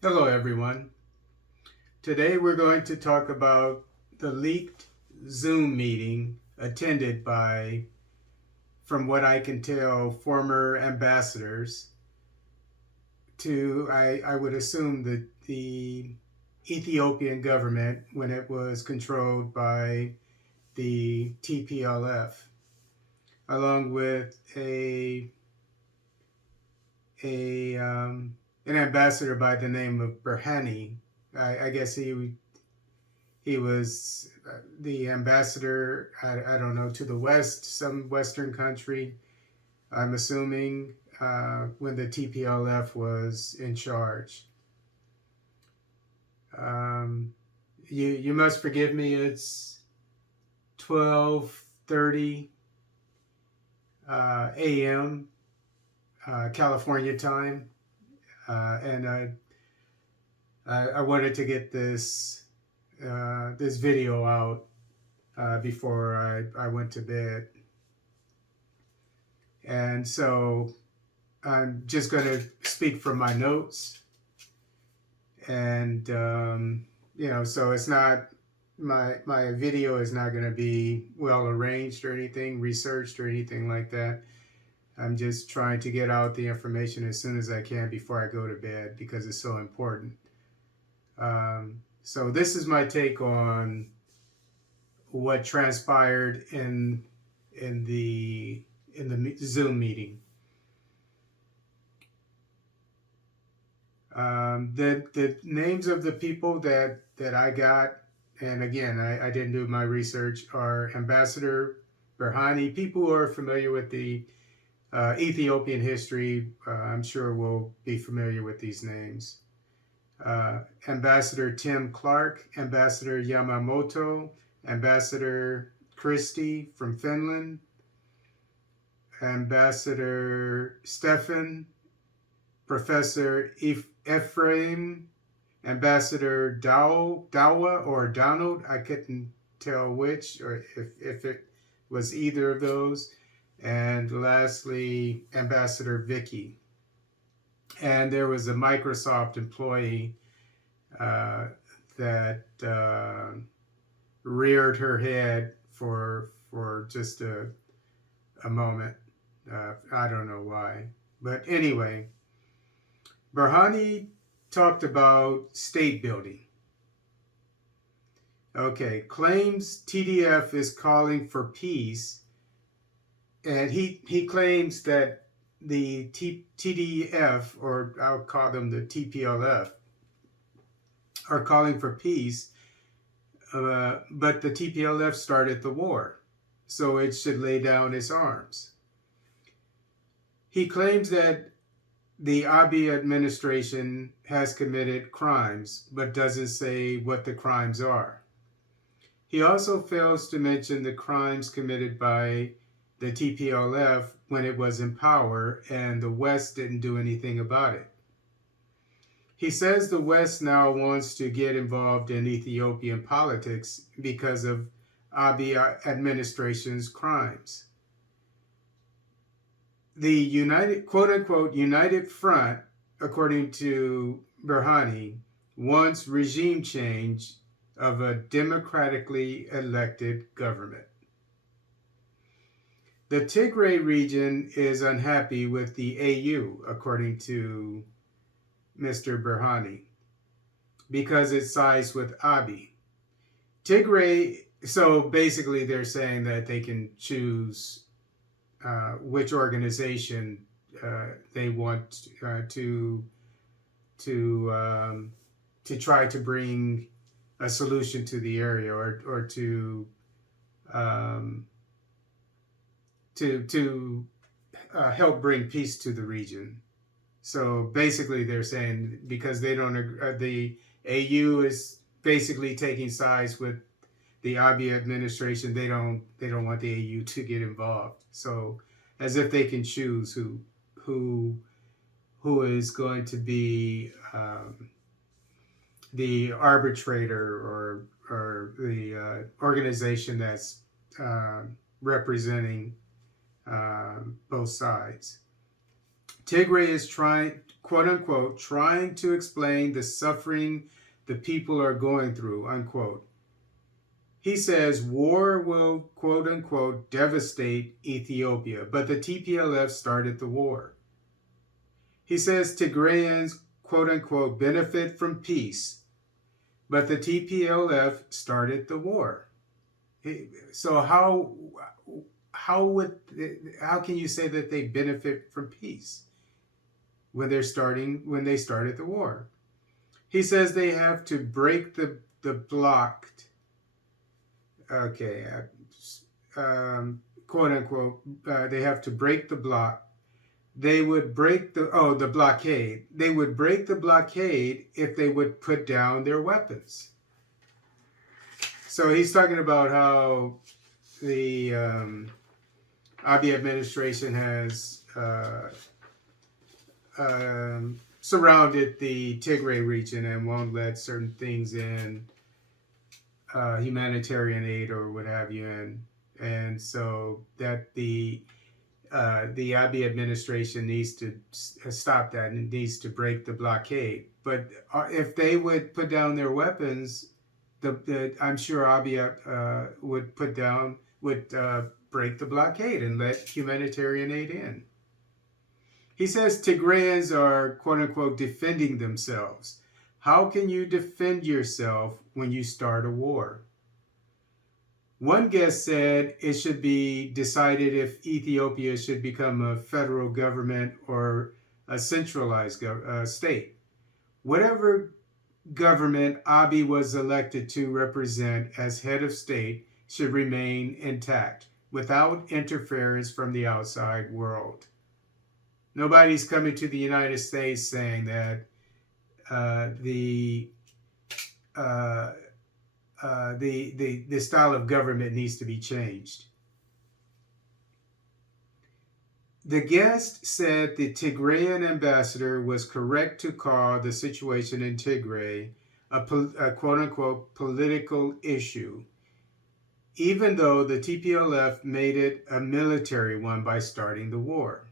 Hello, everyone. Today we're going to talk about the leaked Zoom meeting attended by, from what I can tell, former ambassadors to, I would assume, the Ethiopian government when it was controlled by the TPLF, along with a an ambassador by the name of Berhane. I guess he was the ambassador, I don't know, to the West, some Western country, I'm assuming, when the TPLF was in charge. Um, you must forgive me, it's 12:30 a.m. California time, and I wanted to get this video out before I went to bed. And so I'm just going to speak from my notes. And, so it's not, my video is not going to be well arranged or anything, researched or anything like that. I'm just trying to get out the information as soon as I can before I go to bed because it's so important. So this is my take on what transpired in the Zoom meeting. The names of the people that I got, and again, I didn't do my research, are Ambassador Berhane. People who are familiar with the Ethiopian history, I'm sure will be familiar with these names. Ambassador Tim Clark, Ambassador Yamamoto, Ambassador Christie from Finland, Ambassador Stefan, Professor Ephraim, Ambassador Dawa or Donald, I couldn't tell which, or if it was either of those, and lastly, Ambassador Vicky. And there was a Microsoft employee that reared her head for just a moment. I don't know why. But anyway, Berhane talked about state building. Okay, claims TDF is calling for peace, and he claims that the TDF, or I'll call them the TPLF, are calling for peace, but the TPLF started the war, so it should lay down its arms. He claims that the Abiy administration has committed crimes, but doesn't say what the crimes are. He also fails to mention the crimes committed by the TPLF when it was in power and the West didn't do anything about it. He says the West now wants to get involved in Ethiopian politics because of Abiy administration's crimes. The United, quote unquote, United Front, according to Berhane, wants regime change of a democratically elected government. The Tigray region is unhappy with the AU, according to Mr. Berhane, because it sides with Abiy. Tigray, so basically they're saying that they can choose which organization they want to try to bring a solution to the area, or to help bring peace to the region. So basically, they're saying because they don't the AU is basically taking sides with the Abiy administration. They don't want the AU to get involved. So as if they can choose who is going to be the arbitrator or the organization that's representing both sides. Tigray is trying, quote unquote, trying to explain the suffering the people are going through, unquote. He says war will, quote unquote, devastate Ethiopia, but the TPLF started the war. He says Tigrayans, quote unquote, benefit from peace, but the TPLF started the war. So how can you say that they benefit from peace when they started the war? He says they have to break the blocked, okay, quote unquote, they have to break the block. They would break the blockade. They would break the blockade if they would put down their weapons. So he's talking about how the Abiy administration has surrounded the Tigray region and won't let certain things in, humanitarian aid or what have you, and so that the Abiy administration needs to stop that and needs to break the blockade. But if they would put down their weapons, I'm sure Abiy would break the blockade and let humanitarian aid in. He says Tigrayans are, quote unquote, defending themselves. How can you defend yourself when you start a war? One guest said it should be decided if Ethiopia should become a federal government or a centralized state. Whatever government Abiy was elected to represent as head of state should remain intact without interference from the outside world. Nobody's coming to the United States saying that the style of government needs to be changed. The guest said the Tigrayan ambassador was correct to call the situation in Tigray a quote-unquote political issue, even though the TPLF made it a military one by starting the war.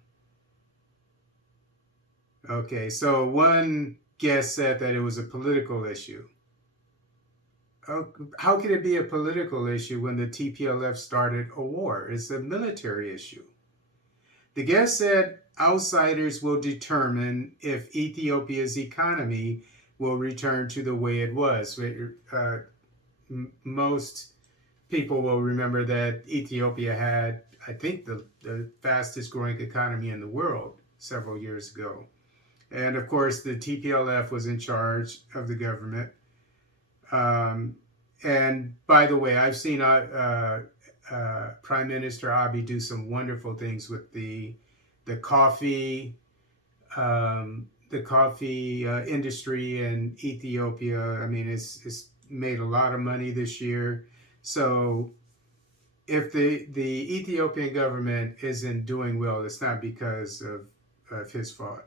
Okay, so one guest said that it was a political issue. How can it be a political issue when the TPLF started a war? It's a military issue. The guest said outsiders will determine if Ethiopia's economy will return to the way it was. Most people will remember that Ethiopia had, I think, the fastest growing economy in the world several years ago. And of course, the TPLF was in charge of the government. And by the way, I've seen Prime Minister Abiy do some wonderful things with the coffee industry in Ethiopia. I mean, it's made a lot of money this year. So if the Ethiopian government isn't doing well, it's not because of his fault.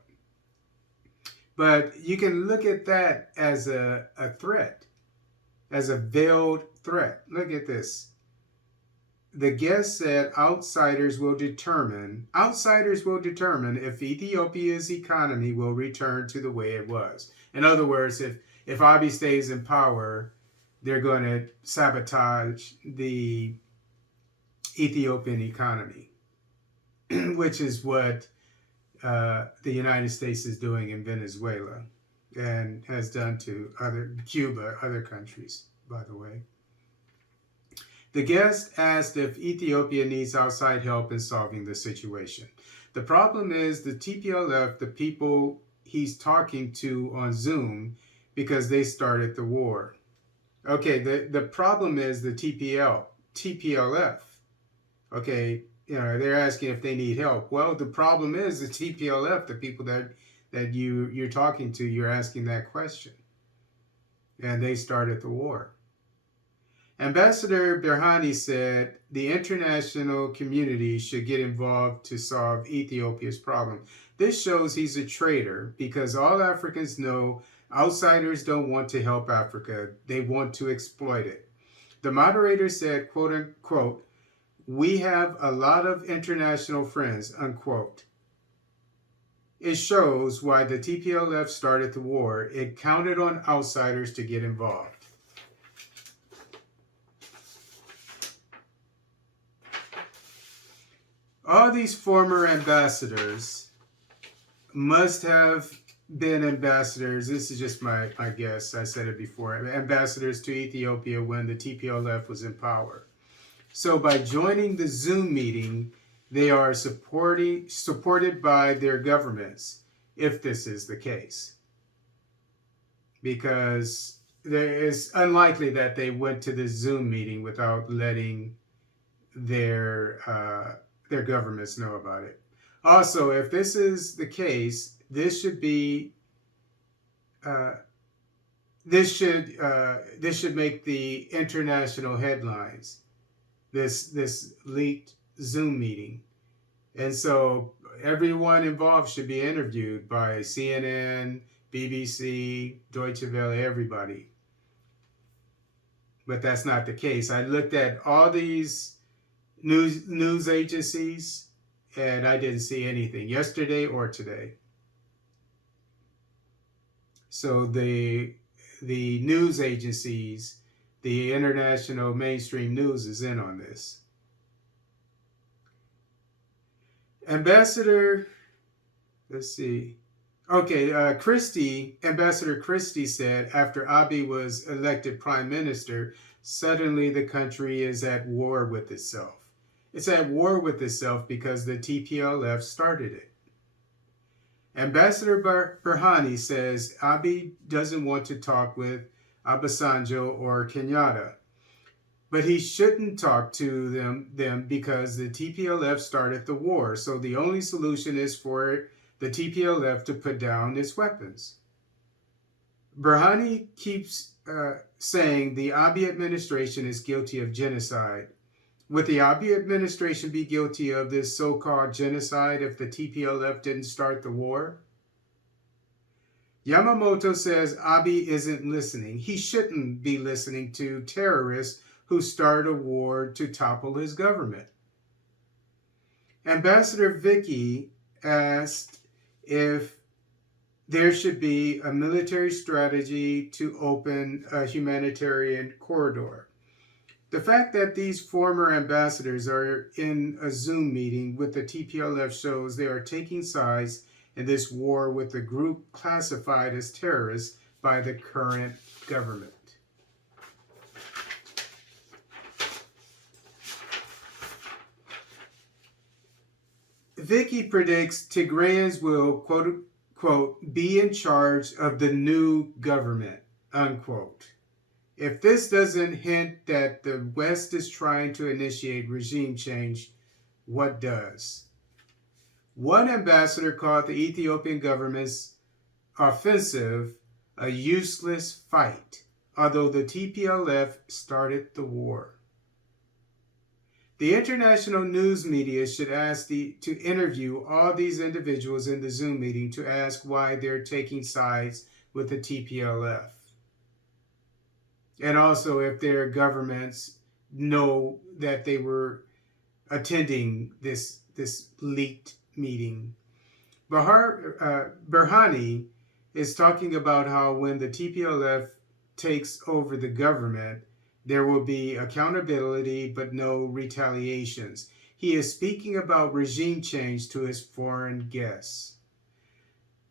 But you can look at that as a threat, as a veiled threat. Look at this. The guest said outsiders will determine if Ethiopia's economy will return to the way it was. In other words, if Abiy stays in power, they're going to sabotage the Ethiopian economy, which is what the United States is doing in Venezuela and has done to Cuba, other countries, by the way. The guest asked if Ethiopia needs outside help in solving the situation. The problem is the TPLF, the people he's talking to on Zoom, because they started the war. Okay, the problem is the TPLF. Okay, they're asking if they need help. Well, the problem is the TPLF, the people that you're talking to, you're asking that question. And they started the war. Ambassador Berhane said the international community should get involved to solve Ethiopia's problem. This shows he's a traitor because all Africans know outsiders don't want to help Africa. They want to exploit it. The moderator said, quote unquote, "We have a lot of international friends," unquote. it shows why the TPLF started the war. It counted on outsiders to get involved. All these former ambassadors must have been ambassadors. This is just my guess. I said it before. Ambassadors to Ethiopia when the TPLF was in power. So by joining the Zoom meeting, they are supported by their governments, if this is the case. Because it's unlikely that they went to this Zoom meeting without letting their governments know about it. Also, if this is the case, this should be this should make the international headlines. This leaked Zoom meeting, and so everyone involved should be interviewed by CNN, BBC, Deutsche Welle, everybody. But that's not the case. I looked at all these news agencies, and I didn't see anything yesterday or today. So the news agencies, the international mainstream news is in on this. Ambassador, let's see. Okay, Ambassador Christie said after Abiy was elected prime minister, suddenly the country is at war with itself. It's at war with itself because the TPLF started it. Ambassador Berhane says Abiy doesn't want to talk with Obasanjo or Kenyatta, but he shouldn't talk to them because the TPLF started the war. So the only solution is for the TPLF to put down its weapons. Berhane keeps saying the Abiy administration is guilty of genocide. Would the Abiy administration be guilty of this so-called genocide if the TPLF didn't start the war? Yamamoto says Abiy isn't listening. He shouldn't be listening to terrorists who start a war to topple his government. Ambassador Vicky asked if there should be a military strategy to open a humanitarian corridor. The fact that these former ambassadors are in a Zoom meeting with the TPLF shows they are taking sides in this war with the group classified as terrorists by the current government. Vicky predicts Tigrayans will, quote unquote, be in charge of the new government, unquote. If this doesn't hint that the West is trying to initiate regime change, what does? One ambassador called the Ethiopian government's offensive a useless fight, although the TPLF started the war. The international news media should ask to interview all these individuals in the Zoom meeting to ask why they're taking sides with the TPLF. And also if their governments know that they were attending this leaked meeting. Berhane is talking about how when the TPLF takes over the government, there will be accountability but no retaliations. He is speaking about regime change to his foreign guests.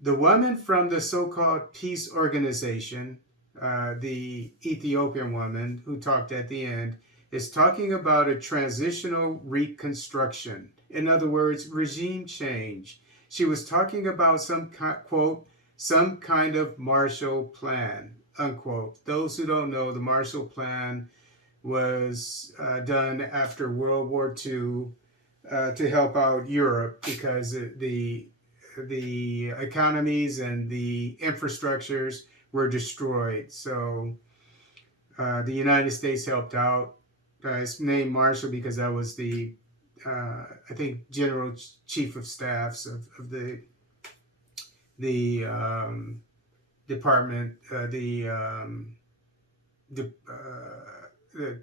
The woman from the so-called peace organization, the Ethiopian woman who talked at the end, is talking about a transitional reconstruction. In other words, regime change. She was talking about some kind of Marshall Plan, unquote. Those who don't know, the Marshall Plan was done after World War II to help out Europe because the economies and the infrastructures were destroyed. So the United States helped out. It's named Marshall because that was the I think General Chief of Staffs of the department, the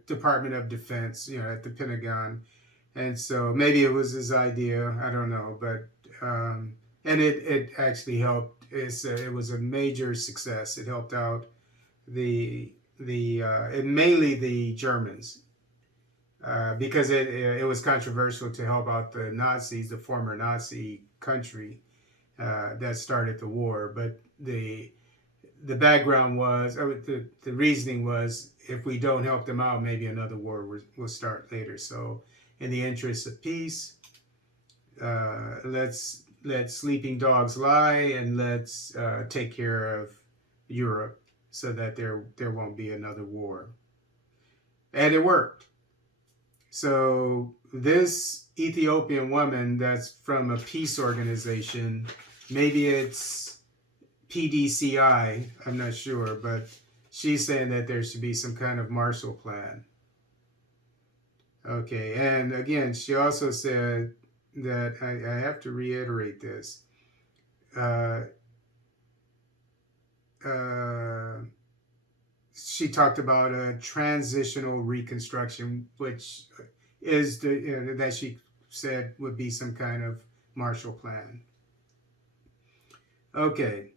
Department of Defense, at the Pentagon, and so maybe it was his idea. I don't know, but and it actually helped. It was a major success. It helped out and mainly the Germans, because it was controversial to help out the Nazis, the former Nazi country that started the war. But the background was, the reasoning was, if we don't help them out, maybe another war will start later. So, in the interest of peace, let's let sleeping dogs lie, and let's take care of Europe so that there won't be another war. And it worked. So this Ethiopian woman that's from a peace organization, maybe it's PDCI, I'm not sure, but she's saying that there should be some kind of Marshall Plan. Okay, and again, she also said that, I have to reiterate this. She talked about a transitional reconstruction, which is that she said would be some kind of Marshall Plan. Okay,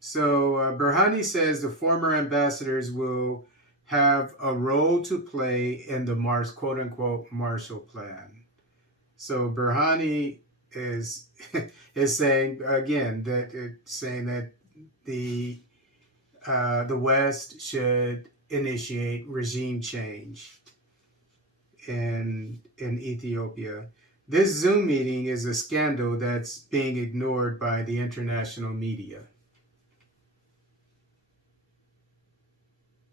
so Berhane says the former ambassadors will have a role to play in the quote unquote Marshall Plan. So Berhane is is saying again that the West should initiate regime change in Ethiopia. This Zoom meeting is a scandal that's being ignored by the international media.